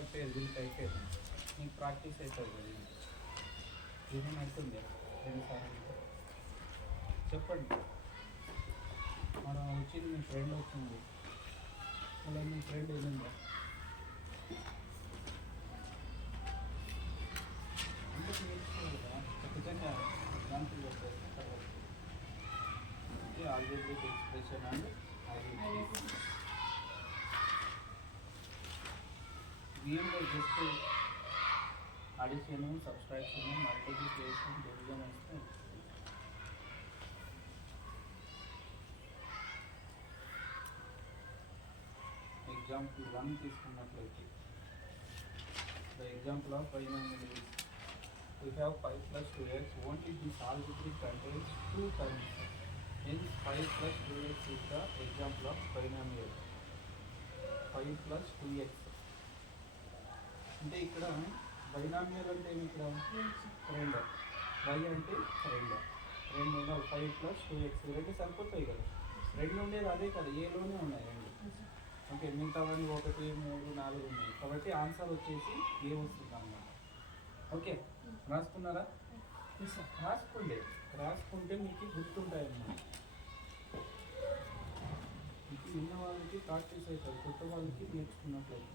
అయిపోయేది, వీళ్ళకి అయిపోయేది. నీకు ప్రాక్టీస్ అవుతుంది కదా, ఏమేమవుతుంది రెండుసార్లు చెప్పండి. మనం వచ్చింది మీ ఫ్రెండ్ వచ్చింది, అలా మీ ఫ్రెండ్ ఏమిందా అంటే నేర్చుకోవాలి కదా, ఖచ్చితంగా ఎగ్జాంపుల్ చెప్పేస్తే తర్వాత ఆల్జీబ్రిక్ ఎక్స్ప్రెషన్ అండ్ వీఎంలో just addition, subtraction, multiplication, division వస్తే ఎగ్జాంపుల్ 1 తీసుకున్నట్లయితే the example of binomial is we have 5 plus 2x, only this algebraic contains 2 terms, hence 5 plus 2x is the example of binomial. 5 plus 2x అంటే ఇక్కడ binomial అంటే ఏమి, ఇక్కడ రెండు, y అంటే రెండు ఉండాలి. 5 ప్లస్ 2x రెండు సరిపోతాయి కదా, రెండు ఉండేది అదే కదా, ఏలోనే ఉన్నాయి రెండు. ఓకే, మిగతావన్నీ 1, 3, 4 ఉన్నాయి కాబట్టి ఆన్సర్ వచ్చేసి ఏ వస్తుంది అన్నమాట. ఓకే, రాసుకున్నారా? రాసుకుంటే మీకు గుర్తుంటాయి అన్నమాట. మీకు విన్న వాళ్ళకి ప్రాక్టీస్ అవుతుంది, కొత్త వాళ్ళకి నేర్చుకున్నట్లయితే.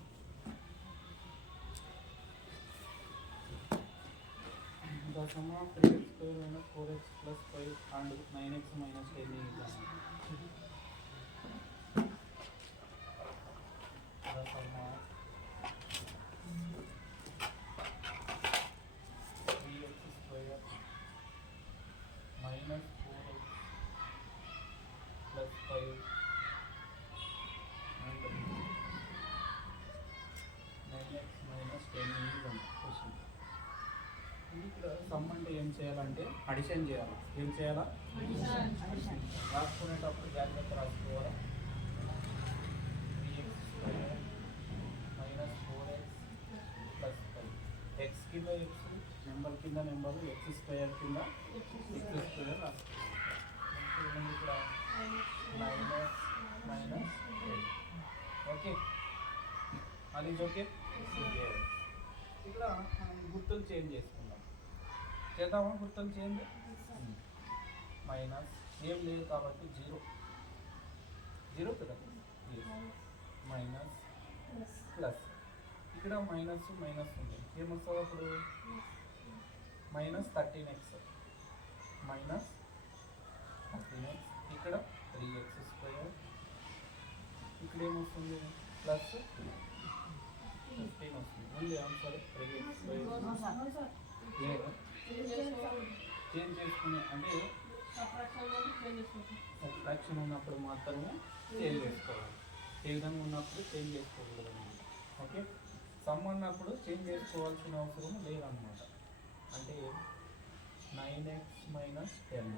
The sum of 3x square minus 4x plus 5 and 9x minus 10 is the sum of 3x square minus 4x plus 5 and 9x minus 10 is the question. ఇక్కడ సమ్ అంటే ఏం చేయాలంటే అడిషన్ చేయాలి. ఏం చేయాలా? అడిషన్. రాసుకునేటప్పుడు జాగ్రత్త రాసుకోవాలా. 3x square minus 4x plus 5, X కింద X, number కింద నెంబరు, ఎక్స్ స్క్వేర్ కింద ఎక్స్ స్క్వేర్ రాసుకోవాలి. ఇక్కడ మైనస్ మైనస్ 10. ఓకే, అది ఓకే. ఇక్కడ మనం గుర్తులు చేంజ్ చేసుకుందాం. చేద్దామా గుర్తులు చేంజ్? మైనస్ ఏం లేదు కాబట్టి 0 కదా, మైనస్ ప్లస్, ఇక్కడ మైనస్ మైనస్ ఉంది, ఏమొస్తుంది అప్పుడు మైనస్ 13x, మైనస్ 13x, ఇక్కడ 3x స్క్వేర్, ఇక్కడ ఏమొస్తుంది ప్లస్ 15 వస్తుంది. ఉంది ఆన్సర్ 3x స్క్వేర్. లేదా చేంజ్ చేసుకునే అంటే సబ్ట్రాక్షన్ ఉన్నప్పుడు మాత్రమే చేంజ్ చేసుకోవాలి, ఏ విధంగా ఉన్నప్పుడు చేంజ్ చేసుకోకూడదు అనమాట. ఓకే, సమ్ ఉన్నప్పుడు చేంజ్ చేసుకోవాల్సిన అవసరం లేదన్నమాట. అంటే 9x minus 10.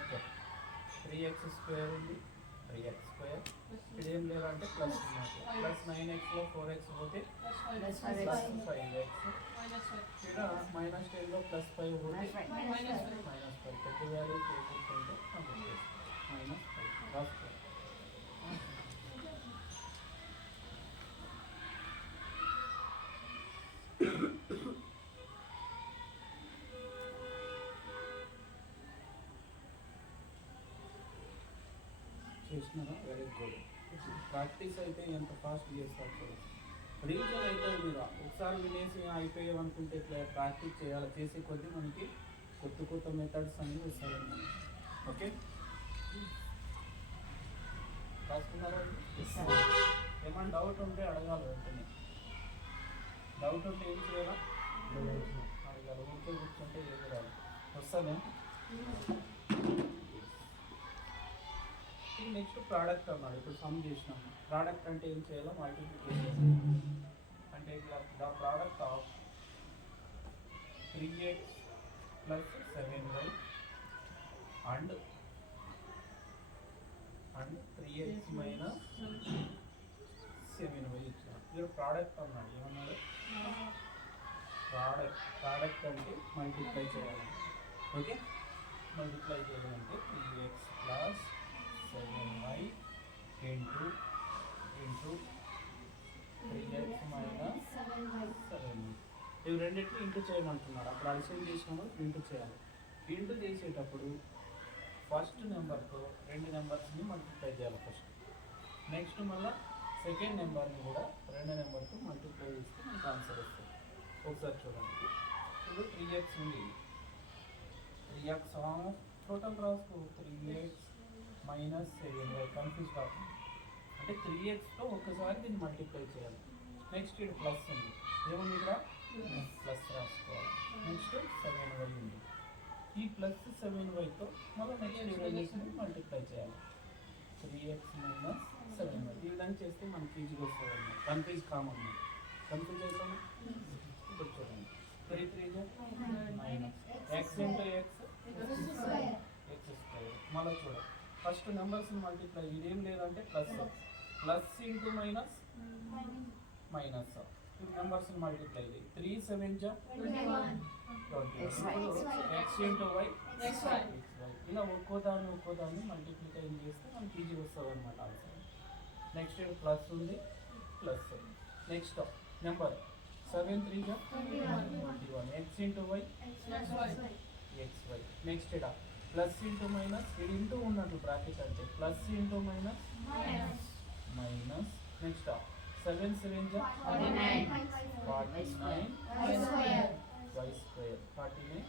Okay, 3x square ఉంది, 3x స్క్వేర్, ఇక్కడ ఏం లేదంటే ప్లస్ ఉన్నట్టు, ప్లస్ 9xలో 4x పోతే ప్లస్ 5x, ఇక్కడ మైనస్ 10లో ప్లస్ 5 పోతే మైనస్ 5, ప్రతి వాల్యూ చేసుకుంటే మైనస్ 5 రాసుకో. చేసినారా? Very good. ప్రాక్టీస్ అయితే ఎంత ఫాస్ట్ చేస్తారు చూడ, రివిజన్ అయితే మీరు ఒకసారి వినేసి అయిపోయామనుకుంటే ఇట్లా ప్రాక్టీస్ చేయాలి. చేసే కొద్దీ మనకి కొత్త మెథడ్స్ అన్నీ వస్తాయన్నమాట. ఓకే, రాసుకున్నారా? ఏమైనా డౌట్ ఉంటే అడగాలి వెంటనే. డౌట్ ఉంటే ఏం చేయాలా? అడగాలి. ఊరికే కూర్చుంటే ఏది రాదు. వస్తుందా? నెక్స్ట్ ప్రోడక్ట్ అన్నాడు. ఇప్పుడు సమ్ చేసినాం. ప్రోడక్ట్ అంటే ఏం చేయాలో మల్టిప్లికేషన్ అంటే the product of 3x plus 7y and 3x minus 7y ఇచ్చాను. ఇక్కడ ప్రోడక్ట్ అన్నాడు. ఏమన్నాడు? ప్రోడక్ట్ అంటే మల్టిప్లై చేయాలి. ఓకే, మల్టిప్లై చేయాలంటే 3x plus 7y into 3x minus 7y ఇవి రెండింటిని ఇంటూ చేయమంటున్నారు. అప్పుడు అడిషన్ చేసినాము ఇంటూ చేయాలి. ఇంటూ చేసేటప్పుడు ఫస్ట్ నెంబర్తో రెండు నెంబర్స్ని మల్టిప్లై చేయాలి ఫస్ట్. నెక్స్ట్ మళ్ళీ సెకండ్ నెంబర్ని కూడా రెండు నెంబర్తో మల్టిప్లై చేస్తే మనకు ఆన్సర్ వస్తుంది. ఒకసారి చూడండి. ఇప్పుడు 3x ఉంది. 3x టోటల్ రాసుకో. 3x మైనస్ 7y కన్ఫ్యూజ్ కాకుండా. అంటే 3xతో ఒక్కసారి దీన్ని మల్టిప్లై చేయాలి. నెక్స్ట్ ఇక్కడ ప్లస్ ఉంది. ఏముంది ఇక్కడ ప్లస్ రాసుకోవాలి. నెక్స్ట్ 7y ఉంది. ఈ ప్లస్ 7yతో మళ్ళీ నెక్స్ట్ డివైజేషన్ మల్టిప్లై చేయాలి. 3x మైనస్ 7y ఈ విధంగా చేస్తే మనకి ఈజీగా వస్తుంది అన్నమాట. కన్ఫ్యూజ్ కామన్ కన్ఫ్యూజ్ అవుతాము. ఇప్పుడు చూడండి 3 3 minus x into x square. మళ్ళీ చూడండి ఫస్ట్ నెంబర్స్ని మల్టిప్లై. ఇదేం లేదంటే plus plus into minus minus నెంబర్స్ని మల్టిప్లై. 3 7 x ఇంటూ y ఇలా ఒక్కోదాన్ని మల్టిప్లికై చేస్తే మనకి ఈజీ వస్తుంది అనమాట ఆన్సర్. నెక్స్ట్ ప్లస్ ఉంది plus. Next number 7 3 21 x into y xy. Next ఇక్కడ ప్లస్ ఇంటూ మైనస్. ఇది ఇంటూ ఉన్నట్టు బ్రాకెట్ అంటే plus into minus minus. Next 7 7 49 y square 49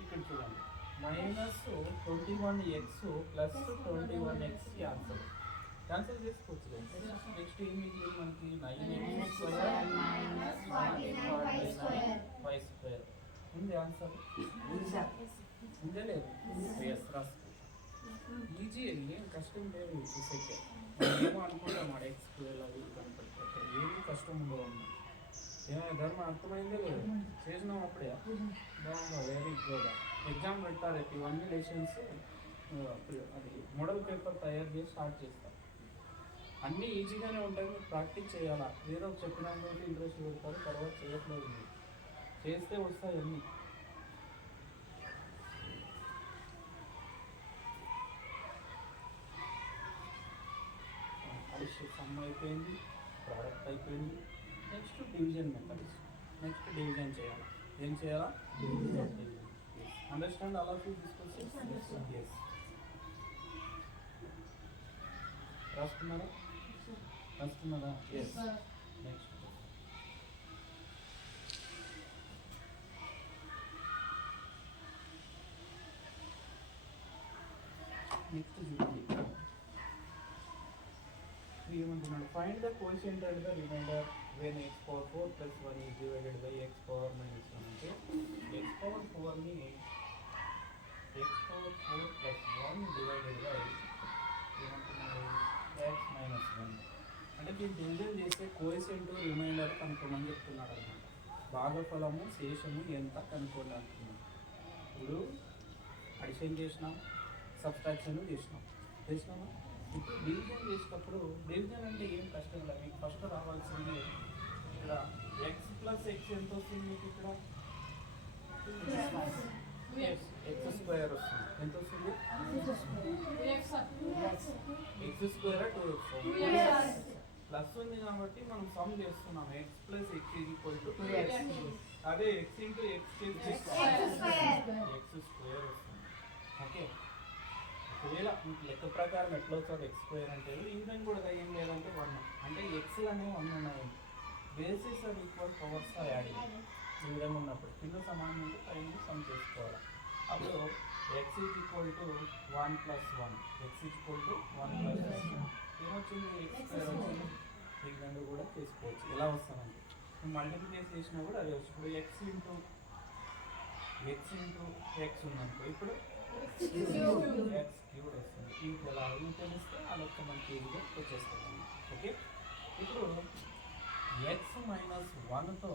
ఇక్కడ చూడండి minus 21x plus 21x answer. Cancel చేసుకోవచ్చు. నెక్స్ట్ ఏం మిగిలింది మనకి 9x స్క్వేర్ y స్క్వేర్ ఉంది ఆన్సర్. ఉందే లేదు ఎస్ రాసుకో. ఈజీ ఏం కష్టం లేదు. చూసేకే ఏమో అనుకుంటాం మాట ఎక్స్ స్క్వేర్ అవి కనపడితే ఏమి కష్టం ఉండవు అన్న. ఏమైనా ధర్మ అర్థమైందే లేదు చేసినాం అప్పుడే. బాగుందా వెరీ గుడ్. ఎగ్జామ్ పెట్టాలి ఇవన్నీ లెసన్స్. అది మోడల్ పేపర్ తయారు చేసి స్టార్ట్ చేస్తాం. అన్నీ ఈజీగానే ఉంటాయి. మీరు ప్రాక్టీస్ చేయాలా. ఏదో చెప్పినా ఇంట్రెస్ట్ పెడతారు. తర్వాత చేయట్లేదు. చేస్తే వస్తాయి అన్నీ. అడిషన్ సమ్ అయిపోయింది. ప్రోడక్ట్ అయిపోయింది. Next division methods. Next division చేయాలి. ఏం చేయాలా? అండర్స్టాండ్ అలా తీసుకొచ్చి ఎస్ రాస్తున్నారా? ఎస్. నెక్స్ట్ చూడండి ఏమంటున్నాడు. Find the coefficient and the remainder when x power 4 plus 1 is divided by x power minus 1 అంటే x power 4ని x power 4 plus 1 divided by ఏమంటున్నాడు x minus 1 అంటే దీన్ని డివిజన్ చేస్తే కోఎఫిషియంట్ రిమైండర్ కనుక్కోమని చెప్తున్నాడు అనమాట. భాగఫలము శేషము ఎంత కనుక్కోండి అంటున్నాడు. ఇప్పుడు అడిషన్ చేసినాం, సబ్ట్రాక్షన్ చేసినామా. ఇప్పుడు డివిజన్ చేసేటప్పుడు డివిజన్ అంటే ఏం కష్టం లేదు. మీకు ఫస్ట్ రావాల్సింది ఇక్కడ ఎక్స్ ప్లస్ ఎక్స్ ఎంత వస్తుంది మీకు ఇక్కడ ఎక్స్ స్క్వేర్ వస్తుంది. ఎంత వస్తుంది? ఎక్స్ స్క్వేర్ 2x ప్లస్ ఉంది కాబట్టి మనం సమ్ చేస్తున్నాం. X plus X equal to 2x. అదే ఎక్స్ ఇంటూ ఎక్స్ స్క్వేర్ వస్తుంది. ఓకే ఒకవేళ మీకు లెక్క ప్రకారం ఎట్లా వస్తుంది ఎక్స్ స్క్వేర్ అంటే ఈవెన్ కూడా ఏం లేదంటే 1 అంటే ఎక్స్ అనేవి 1 ఉన్నాయి. Bases are equal powers are adding ఈ విధంగా ఉన్నప్పుడు కింద సమానం ఉంటే పైన సమ్ చేసుకోవాలి. అప్పుడు X is equal to 1 plus 1 X equal to 1 plus 1 ఏమొచ్చింది? ఎక్స్ స్క్వేర్ వచ్చింది. ఈ విధంగా కూడా చేసుకోవచ్చు. ఎలా వస్తామంటే మల్టిప్లికేషన్ చేసినా కూడా అది వచ్చి ఇప్పుడు ఎక్స్ ఇంటూ ఎక్స్ ఉందనుకో ఇప్పుడు ఎక్స్ క్యూబ్ వస్తుంది. ఇంక ఎలా తెలిస్తే ఆ లెక్క మనకి ఈజీగా వచ్చేస్తుంది. ఓకే ఇప్పుడు ఎక్స్ మైనస్ 1తో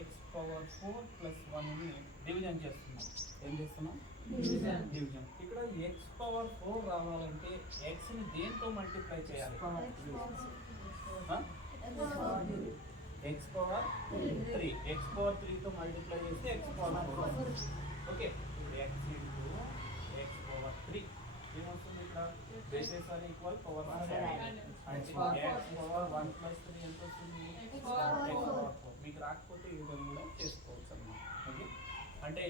ఎక్స్ పవర్ 4 ప్లస్ 1ని డివిజన్ చేస్తున్నాం. ఏం చేస్తున్నాం? డివిజన్. ఇక్కడ ఎక్స్ పవర్ 4 రావాలంటే ఎక్స్ని దేంతో మల్టిప్లై చేయాలి? X power 3. ఎక్స్ పవర్ 3తో మల్టిప్లై చేస్తే ఎక్స్ పవర్ 4. ఓకే ఇప్పుడు ఎక్స్ ఇంటూ ఎక్స్ పవర్ 3 ఏమొస్తుంది? ఇక్కడ బేసెస్ ఆర్ ఈక్వల్ పవర్ అంటే ఎక్స్ పవర్ 1 ప్లస్ 3 ఎంత వస్తుంది? X power 4. మీకు రాకపోతే ఈ విధంగా కూడా చేసుకోవచ్చు అన్నమాట. ఓకే, అంటే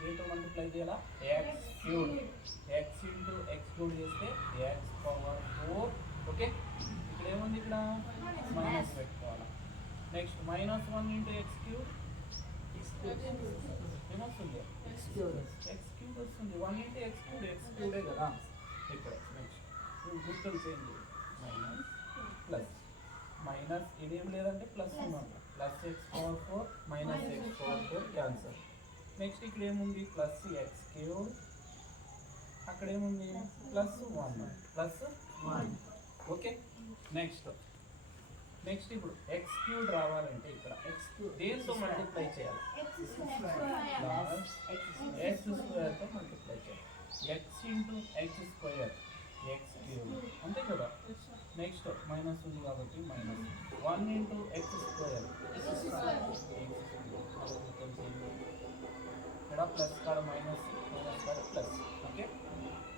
దేంతో మల్టిప్లై చేయాలా? X cube. X into X cube చేస్తే ఎక్స్ పవర్ 4. ఓకే, ఇక్కడ ఏముంది? ఇక్కడ మైనస్ పెట్టుకోవాలా. నెక్స్ట్ -1 ఇంటూ ఎక్స్ క్యూబ్ ఏమొస్తుంది? ఎక్స్ క్యూబ్ వస్తుంది. 1 ఇంటూ ఎక్స్ క్యూబే కదా ఇక్కడ. నెక్స్ట్ గుర్తులు చేంజ్ మైనస్ ప్లస్ మైనస్, ఇదేం లేదంటే ప్లస్ ఉందంట. Plus X power 4 minus X power 4 cancer. Next ఇక్కడ ఏముంది? ప్లస్ ఎక్స్ క్యూబ్, అక్కడ ఏముంది? +1. ఓకే, నెక్స్ట్ ఇప్పుడు ఎక్స్ క్యూబ్ రావాలంటే ఇక్కడ ఎక్స్ క్యూబ్ దేంతో మల్టిప్లై చేయాలి? ఎక్స్ స్క్వేర్తో మల్టిప్లై చేయాలి. X into X square X cube అంతే కదా. నెక్స్ట్ మైనస్ ఉంది కాబట్టి -1 ఇంటూ ఎక్స్ స్క్వేర్ ఇక్కడ ప్లస్ కాడ మైనస్, మైనస్ కాడ plus. Okay,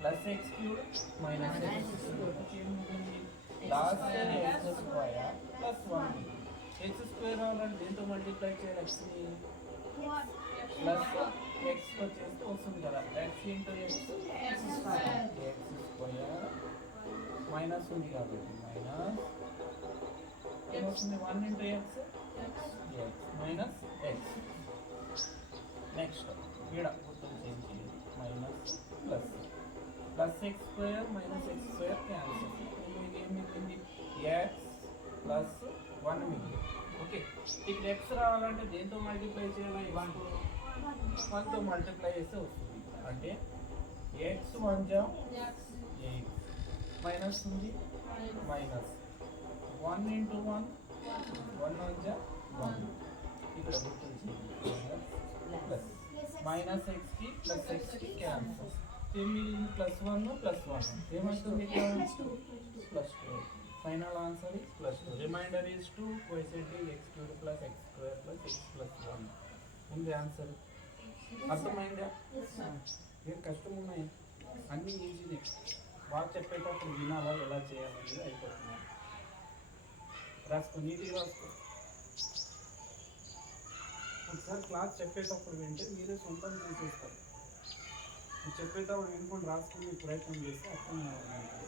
plus X cube minus X cube last X square +1. X square రావాలంటే దేంతో మల్టిప్లై చేయాలి? ఎక్స్ని ప్లస్ ఎక్స్తో చేస్తే వస్తుంది కదా. X into X square minus ఉంది కాబట్టి మైనస్ ఏమొస్తుంది? 1 into X minus X. Next ఇక్కడ గుర్తులు చేంజ్ చేయాలి. Minus plus X square minus X square cancel. మీకు ఏం మిగిలింది? ఎక్స్ ప్లస్ 1 మిగిలింది. ఓకే, ఇక్కడ ఎక్స్ రావాలంటే దేంతో మల్టిప్లై చేయాలి? 1తో మల్టిప్లై చేస్తే వస్తుంది. అంటే ఎక్స్ 1 జా 8 మైనస్ ఉంది మైనస్ 1 ఇంటూ 1 1 జా 1. ఇక్కడ గుర్తులు చేయాలి. ప్లస్ మైనస్ ఎక్స్కి ప్లస్ ఎక్స్కి క్యాన్సల్. మిగిలింది +1 +1 ఏమవుతుంది? +2. Final answer is +2. Remainder is 2. Coefficient is x³ + x² + x + 1. ఉంది ఆన్సర్. అర్థమైందా? ఏం కష్టం ఉన్నాయి? అన్నీ ఈజీనే. బాగా చెప్పేటప్పుడు వినాలా, ఎలా చేయాలనేది అయిపోతుంది. రాసుకో, నీట్గా రాసుకో. ఒకసారి క్లాస్ చెప్పేటప్పుడు వింటే మీరే సొంతం చేసేస్తారు. చెప్పేటప్పుడు వినుకొని రాసుకునే ప్రయత్నం చేస్తే అర్థం కావాలి.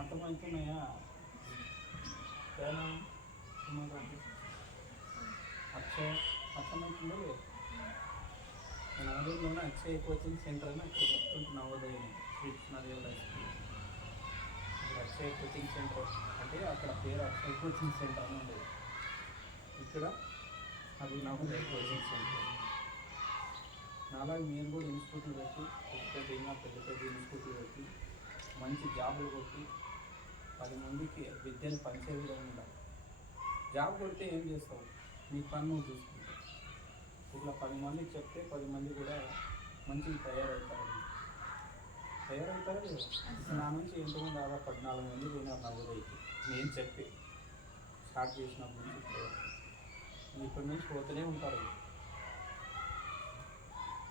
అర్థమవుతున్నాయా? అక్షయ్ అర్థమవుతుందో లేదు? నవోదయంలోనే అక్షయ్ కోచింగ్ సెంటర్ అని అక్కడ చెప్తుంటే నవోదయం శ్రీకృష్ణదేవుల స్కూల్. ఇక్కడ అక్షయ్ కోచింగ్ సెంటర్ అంటే అక్కడ పేరు అక్షయ్ కోచింగ్ సెంటర్ అని ఉండేది. ఇక్కడ అది నవోదయ కోచింగ్ సెంటర్. నాలాగా మీరు కూడా ఇన్స్టిట్యూట్లు పెట్టి పెద్ద పెద్ద ఇన్స్టిట్యూట్లు పెట్టి మంచి జాబులు కొట్టి 10 మందికి విద్యను పంచే విధంగా ఉండాలి. జాబ్ కొడితే ఏం చేస్తావు? నీ పని నువ్వు చూసుకుంటావు. ఇట్లా 10 మందికి చెప్తే 10 మంది కూడా మంచిగా తయారవుతారు కదా. నా నుంచి ఎంతమంది దాదాపు 14 మంది పోయినారు నవోదయకి. నేను చెప్పి స్టార్ట్ చేసినప్పటి నుంచి ఇప్పటి నుంచి పోతూనే ఉంటారు.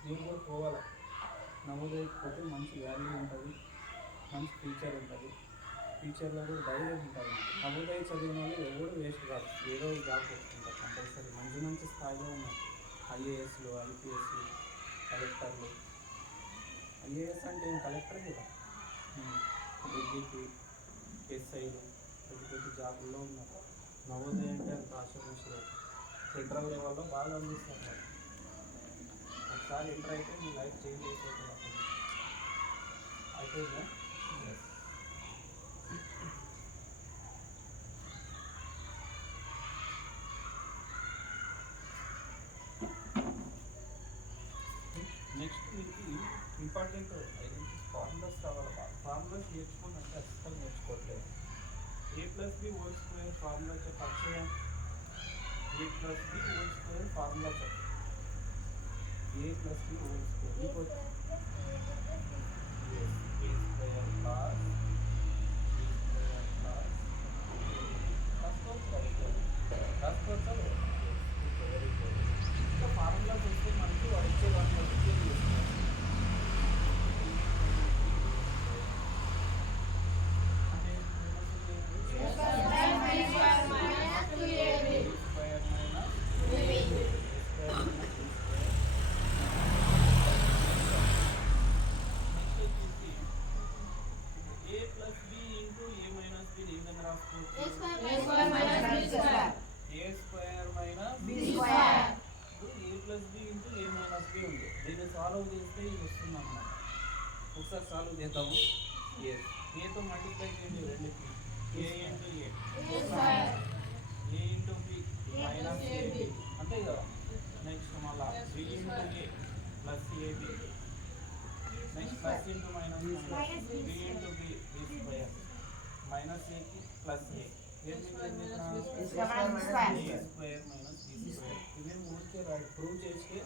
మీరు కూడా పోవాలి. నవోదయకి పోతే మంచి వాల్యూ ఉంటుంది, మంచి ఫ్యూచర్ ఉంటుంది. ఫ్యూచర్లో కూడా ధైర్యం ఉంటుంది. నవోదయ చదివిన వాళ్ళు ఎవరు వేస్ట్ కాదు, ఏదో జాబ్ పెట్టుకుంటారు కంపల్సరీ. మంచి మంచి స్థాయిలో ఉన్నారు. ఐఏఎస్లు, ఐపీఎస్లు, కలెక్టర్లు. ఐఏఎస్ అంటే ఏం కలెక్టర్ కదా, డీజీపీ, ఎస్ఐలు పెద్ద పెద్ద జాబుల్లో ఉన్నారు. నవోదయ అంటే అంత ఆశ్రమించారు. సెంట్రల్ లెవెల్లో బాగా అందిస్తారు. ఒకసారి ఎంటర్ అయితే మీ లైఫ్ చేంజ్ అయిపోతుంది. అయిపోయిందా? ఇంపార్టెంట్ ఐడెంటిటీ ఫార్ములాస్ రావాలి. ఫార్ములాస్ నేర్చుకోనంటే అస్సలు నేర్చుకోవట్లేదు. A plus B whole square formula చెప్పచ్చు. A plus B whole square formula చెప్పు. A plus B whole square A square plus formulas వస్తే మనకి వచ్చే వాటిని చేంజ్ చేసుకోవాలి. అంటే A plus B into A minus B ఏ విధంగా రాసుకోవచ్చు. A square minus B square. A plus B into A minus B ఉంది. దీన్ని సాల్వ్ చేస్తే ఇది వస్తుంది అన్నమాట. ఒకసారి సాల్వ్ చేద్దాము. ఏతో మల్టిప్లై చేయండి రెండుకి. A into A into B minus AB అంతే కదా. నెక్స్ట్ మళ్ళా B into A plus AB. Next plus into minus B into B B square minus ఏకి plus A. Square minus B square. ఇవి ఊరికే ప్రూవ్ చేస్తే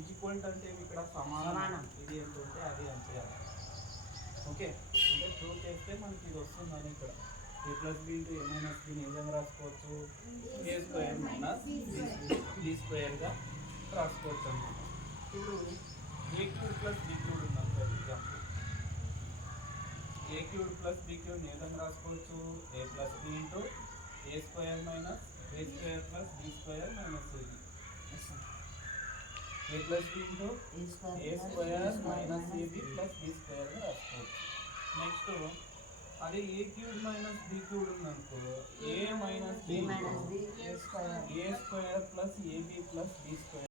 equal అంటే ఇక్కడ సమానం. ఇది ఎంత ఉంటే అది అంతే. ఓకే అంటే ప్రూవ్ చేస్తే మనకి ఇది వస్తుందని ఇక్కడ A plus B into A minus బిని ఏ విధంగా రాసుకోవచ్చు. ఏ స్క్వేర్ మైనస్ బి స్క్వేర్గా రాసుకోవచ్చు అన్నమాట. ఇప్పుడు A cube plus B cube ఉన్నాం for example. A cube plus B cube ఏ విధంగా రాసుకోవచ్చు. A plus B into A square minus A square plus B square minus AB. A plus B into A square minus AB plus B స్క్వేర్గా రాసుకోవచ్చు. Next అదే A cube minus B cube ఉందనుకో A minus B A square plus AB plus B square